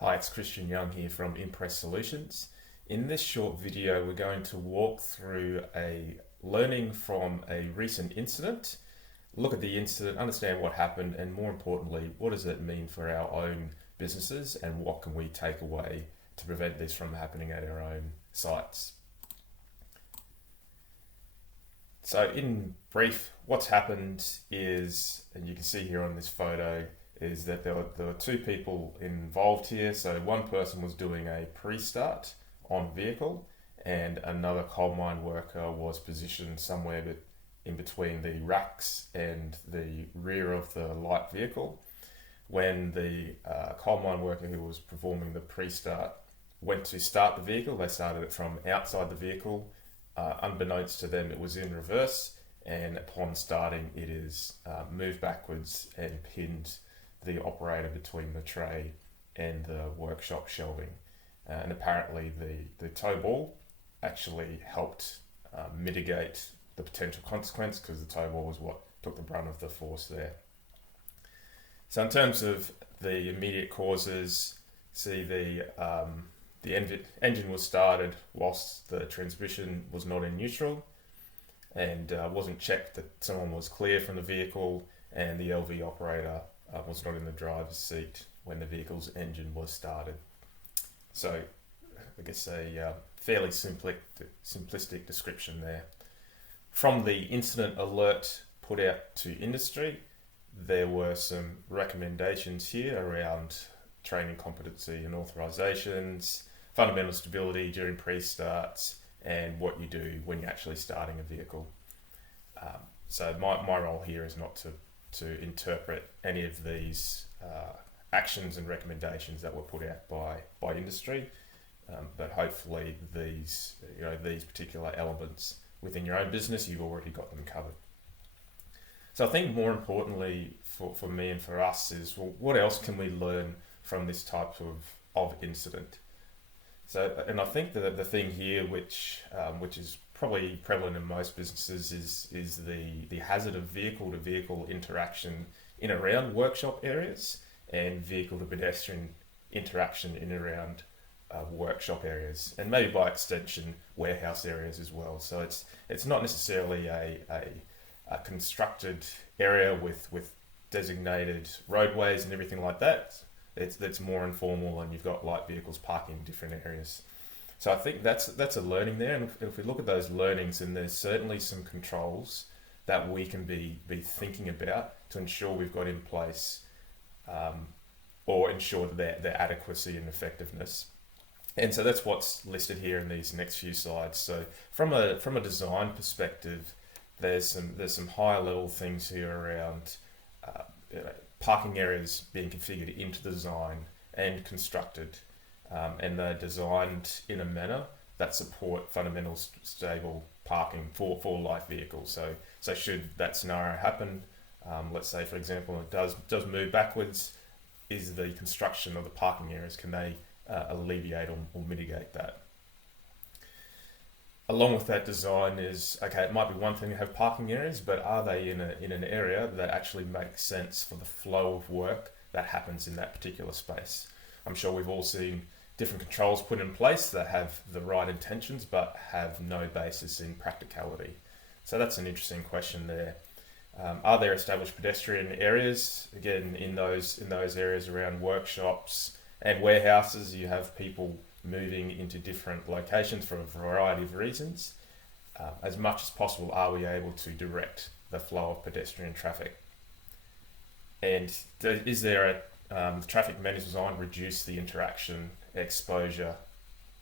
Hi, it's Christian Young here from Impress Solutions. In this short video, we're going to walk through a learning from a recent incident, look at the incident, understand what happened, and more importantly, what does it mean for our own businesses and what can we take away to prevent this from happening at our own sites. So in brief, what's happened is, and you can see here on this photo, is that there were two people involved here. So one person was doing a pre-start on vehicle and another coal mine worker was positioned somewhere in between the racks and the rear of the light vehicle. When the coal mine worker who was performing the pre-start went to start the vehicle, they started it from outside the vehicle. Unbeknownst to them, it was in reverse, and upon starting, it is moved backwards and pinned the operator between the tray and the workshop shelving. And apparently, the tow ball actually helped mitigate the potential consequence because the tow ball was what took the brunt of the force there. So, in terms of the immediate causes, see the engine was started whilst the transmission was not in neutral and wasn't checked that someone was clear from the vehicle, and the LV operator was not in the driver's seat when the vehicle's engine was started. So I guess a fairly simplistic description there. From the incident alert put out to industry, there were some recommendations here around training competency and authorizations, fundamental stability during pre-starts, and what you do when you're actually starting a vehicle. So my role here is not to interpret any of these actions and recommendations that were put out by industry, but hopefully these particular elements within your own business, you've already got them covered. So I think more importantly for me and for us is, well, what else can we learn from this type of incident? So, and I think that the thing here, which is probably prevalent in most businesses, is the hazard of vehicle to vehicle interaction in around workshop areas and vehicle to pedestrian interaction in around workshop areas, and maybe by extension warehouse areas as well. So it's not necessarily a constructed area with designated roadways and everything like that. It's more informal, and you've got light vehicles parking in different areas. So I think that's a learning there, and if we look at those learnings, then there's certainly some controls that we can be thinking about to ensure we've got in place, or ensure their adequacy and effectiveness. And so that's what's listed here in these next few slides. So from a design perspective, there's some higher level things here around parking areas being configured into the design and constructed, and they're designed in a manner that support fundamental stable parking for light vehicles. So should that scenario happen, let's say for example it does move backwards, is the construction of the parking areas, can they alleviate or mitigate that? Along with that design is, okay, it might be one thing to have parking areas, but are they in an area that actually makes sense for the flow of work that happens in that particular space? I'm sure we've all seen different controls put in place that have the right intentions but have no basis in practicality. So that's an interesting question there. Are there established pedestrian areas? Again, in those areas around workshops and warehouses, you have people moving into different locations for a variety of reasons. As much as possible, are we able to direct the flow of pedestrian traffic? And is there the traffic management design reduce the interaction exposure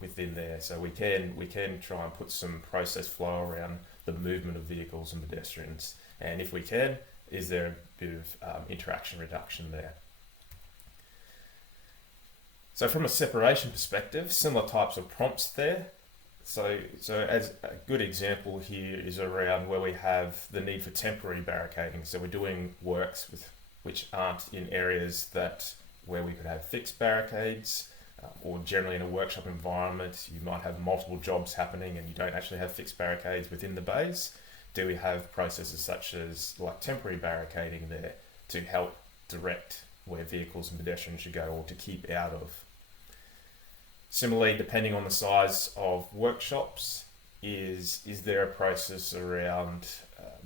within there? So we can try and put some process flow around the movement of vehicles and pedestrians. And if we can, is there a bit of interaction reduction there? So from a separation perspective, similar types of prompts there. So as a good example here is around where we have the need for temporary barricading. So we're doing works which aren't in areas where we could have fixed barricades, or generally in a workshop environment, you might have multiple jobs happening and you don't actually have fixed barricades within the bays. Do we have processes such as like temporary barricading there to help direct where vehicles and pedestrians should go, or to keep out of Similarly, depending on the size of workshops, is there a process around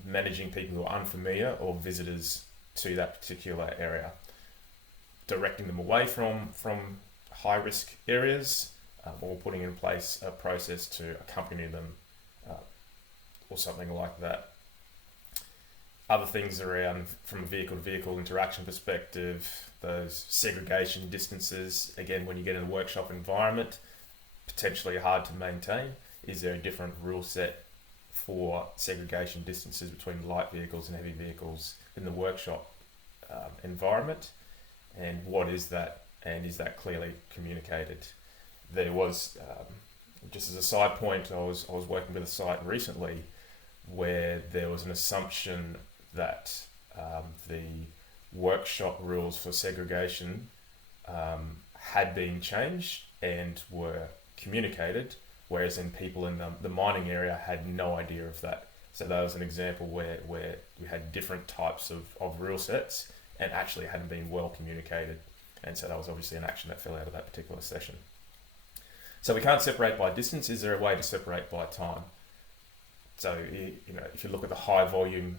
managing people who are unfamiliar or visitors to that particular area, directing them away from high risk areas, or putting in place a process to accompany them, uh, or something like that. Other things around, from a vehicle to vehicle interaction perspective, those segregation distances, again, when you get in a workshop environment, potentially hard to maintain. Is there a different rule set for segregation distances between light vehicles and heavy vehicles in the workshop environment? And what is that? And is that clearly communicated? There was, just as a side point, I was working with a site recently where there was an assumption that the workshop rules for segregation had been changed and were communicated, whereas then people in the mining area had no idea of that. So that was an example where we had different types of rule sets and actually hadn't been well communicated. And so that was obviously an action that fell out of that particular session. So we can't separate by distance. Is there a way to separate by time? So, if you look at the high volume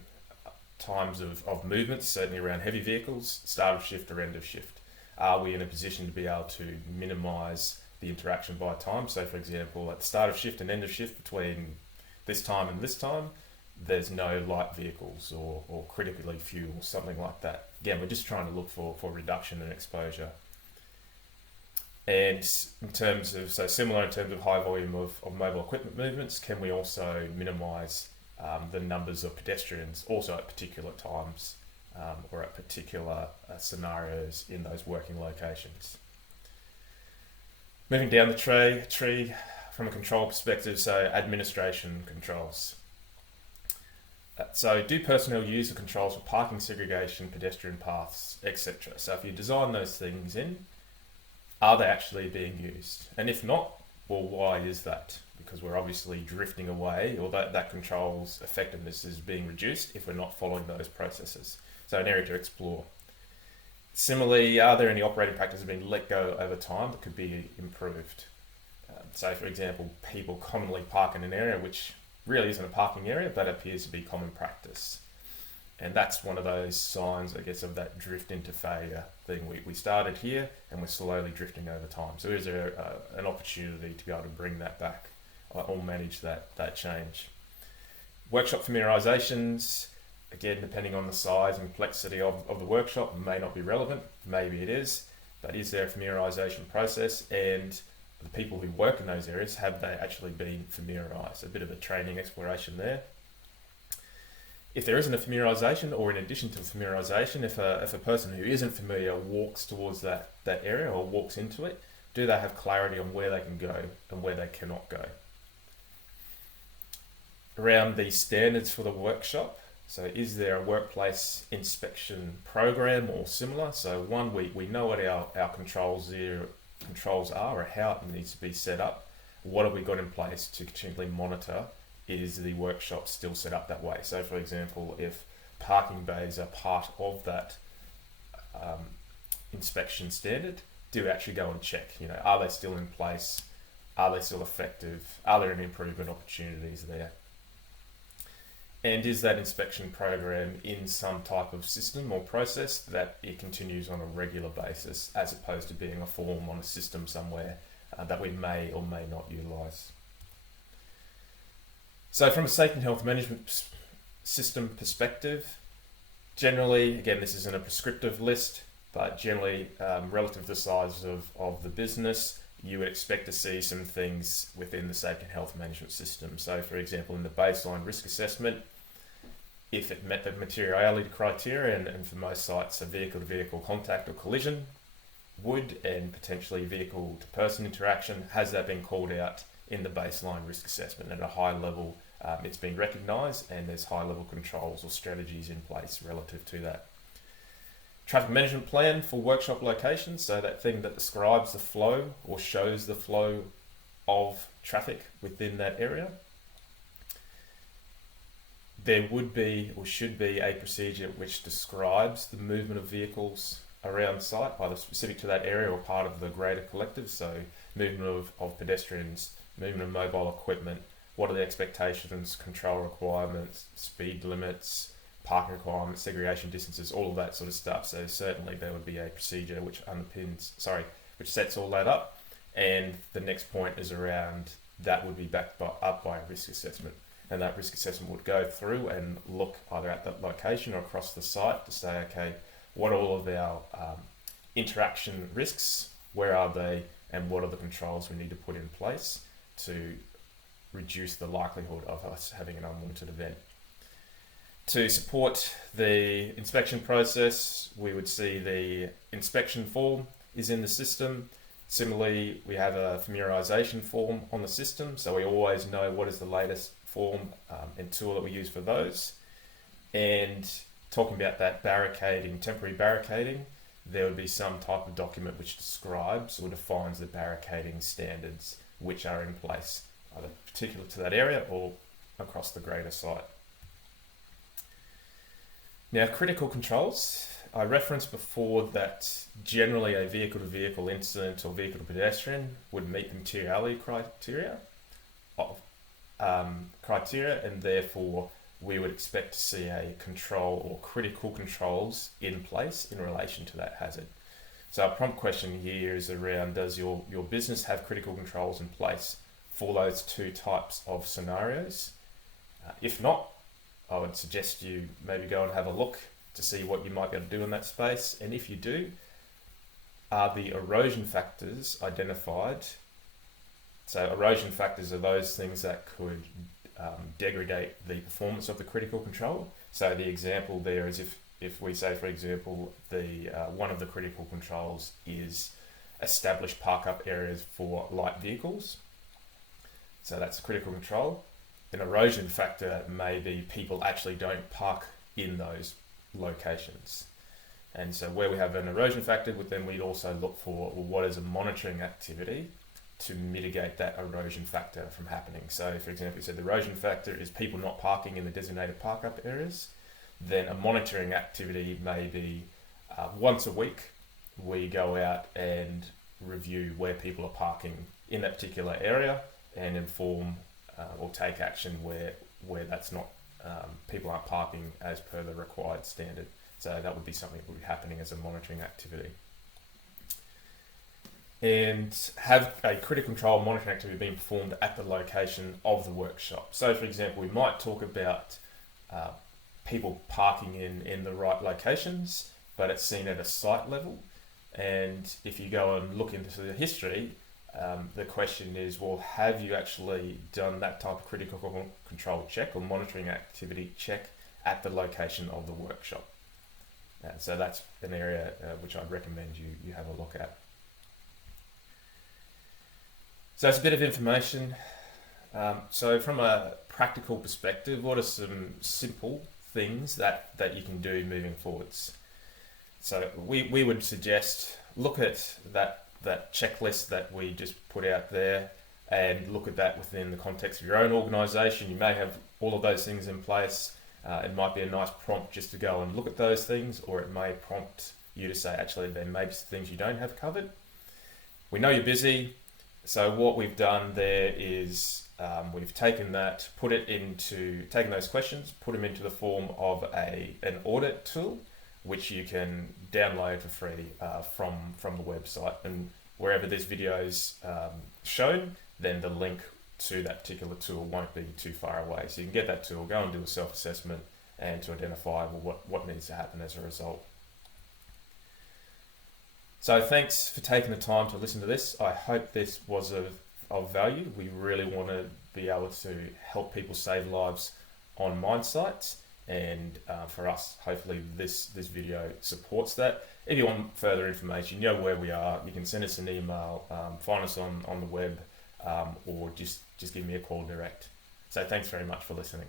times of movements, certainly around heavy vehicles, start of shift or end of shift, are we in a position to be able to minimise the interaction by time? So, for example, at the start of shift and end of shift, between this time and this time, there's no light vehicles or critically fuel, something like that. Again, we're just trying to look for reduction in exposure. And in terms of, similar in terms of high volume of mobile equipment movements, can we also minimise the numbers of pedestrians also at particular times, or at particular scenarios in those working locations? Moving down the tree from a control perspective, so administration controls. So do personnel use the controls for parking, segregation, pedestrian paths, etc.? So if you design those things in, are they actually being used? And if not, well, why is that? Because we're obviously drifting away, or that control's effectiveness is being reduced if we're not following those processes. So an area to explore. Similarly, are there any operating practices being let go over time that could be improved? So for example, people commonly park in an area which really isn't a parking area, but appears to be common practice. And that's one of those signs, I guess, of that drift into failure thing. We started here and we're slowly drifting over time. So is there an opportunity to be able to bring that back or manage that change? Workshop familiarisations, again, depending on the size and complexity of the workshop, may not be relevant. Maybe it is. But is there a familiarisation process? And the people who work in those areas, have they actually been familiarised? A bit of a training exploration there. If there isn't a familiarisation, or in addition to familiarisation, if a person who isn't familiar walks towards that area or walks into it, do they have clarity on where they can go and where they cannot go? Around the standards for the workshop, so is there a workplace inspection program or similar? So one, we know what our controls are or how it needs to be set up. What have we got in place to continually monitor? Is the workshop still set up that way? So for example, if parking bays are part of that inspection standard, do we actually go and check, are they still in place? Are they still effective? Are there any improvement opportunities there? And is that inspection program in some type of system or process that it continues on a regular basis, as opposed to being a form on a system somewhere that we may or may not utilise? So from a safety and health management system perspective, generally, again, this isn't a prescriptive list, but generally relative to the size of the business, you would expect to see some things within the safety and health management system. So for example, in the baseline risk assessment, if it met the materiality criteria, and for most sites, a vehicle-to-vehicle contact or collision would, and potentially vehicle-to-person interaction, has that been called out in the baseline risk assessment at a high level? It's been recognised, and there's high-level controls or strategies in place relative to that. Traffic management plan for workshop locations, so that thing that describes the flow or shows the flow of traffic within that area. There would be or should be a procedure which describes the movement of vehicles around site, either specific to that area or part of the greater collective. So movement of pedestrians, movement of mobile equipment, what are the expectations, control requirements, speed limits, parking requirements, segregation distances, all of that sort of stuff. So certainly there would be a procedure which which sets all that up. And the next point is around that would be backed up by a risk assessment. And that risk assessment would go through and look either at that location or across the site to say, okay, what are all of our interaction risks, where are they, and what are the controls we need to put in place to reduce the likelihood of us having an unwanted event. To support the inspection process, we would see the inspection form is in the system. Similarly, we have a familiarization form on the system, so we always know what is the latest form and tool that we use for those. And talking about that barricading, temporary barricading, there would be some type of document which describes or defines the barricading standards which are in place, either particular to that area or across the greater site. Now, critical controls. I referenced before that generally a vehicle-to-vehicle incident or vehicle-to-pedestrian would meet the materiality criteria, and therefore we would expect to see a control or critical controls in place in relation to that hazard. So our prompt question here is around, does your business have critical controls in place for those two types of scenarios? If not, I would suggest you maybe go and have a look to see what you might be able to do in that space. And if you do, are the erosion factors identified? So erosion factors are those things that could degrade the performance of the critical control. So the example there is if we say, for example, the one of the critical controls is establish park-up areas for light vehicles. So that's a critical control. An erosion factor may be people actually don't park in those locations. And so where we have an erosion factor, then we'd also look for, well, what is a monitoring activity to mitigate that erosion factor from happening. So for example, you said the erosion factor is people not parking in the designated park-up areas. Then a monitoring activity may be once a week, we go out and review where people are parking in that particular area and inform or take action where that's not, people aren't parking as per the required standard. So that would be something that would be happening as a monitoring activity. And have a critical control monitoring activity being performed at the location of the workshop. So for example, we might talk about people parking in the right locations, but it's seen at a site level. And if you go and look into the history, the question is, well, have you actually done that type of critical control check or monitoring activity check at the location of the workshop? So that's an area which I'd recommend you have a look at. So it's a bit of information. So from a practical perspective, what are some simple things that you can do moving forwards? So we would suggest look at that checklist that we just put out there and look at that within the context of your own organisation. You may have all of those things in place. It might be a nice prompt just to go and look at those things, or it may prompt you to say, actually, there may be things you don't have covered. We know you're busy. So what we've done there is we've taken that, taken those questions, put them into the form of an audit tool, which you can download for free from the website. And wherever this video is shown, then the link to that particular tool won't be too far away. So you can get that tool, go and do a self-assessment, and to identify what needs to happen as a result. So thanks for taking the time to listen to this. I hope this was of value. We really want to be able to help people save lives on mine sites. And for us, hopefully this video supports that. If you want further information, you know where we are. You can send us an email, find us on the web, or just give me a call direct. So thanks very much for listening.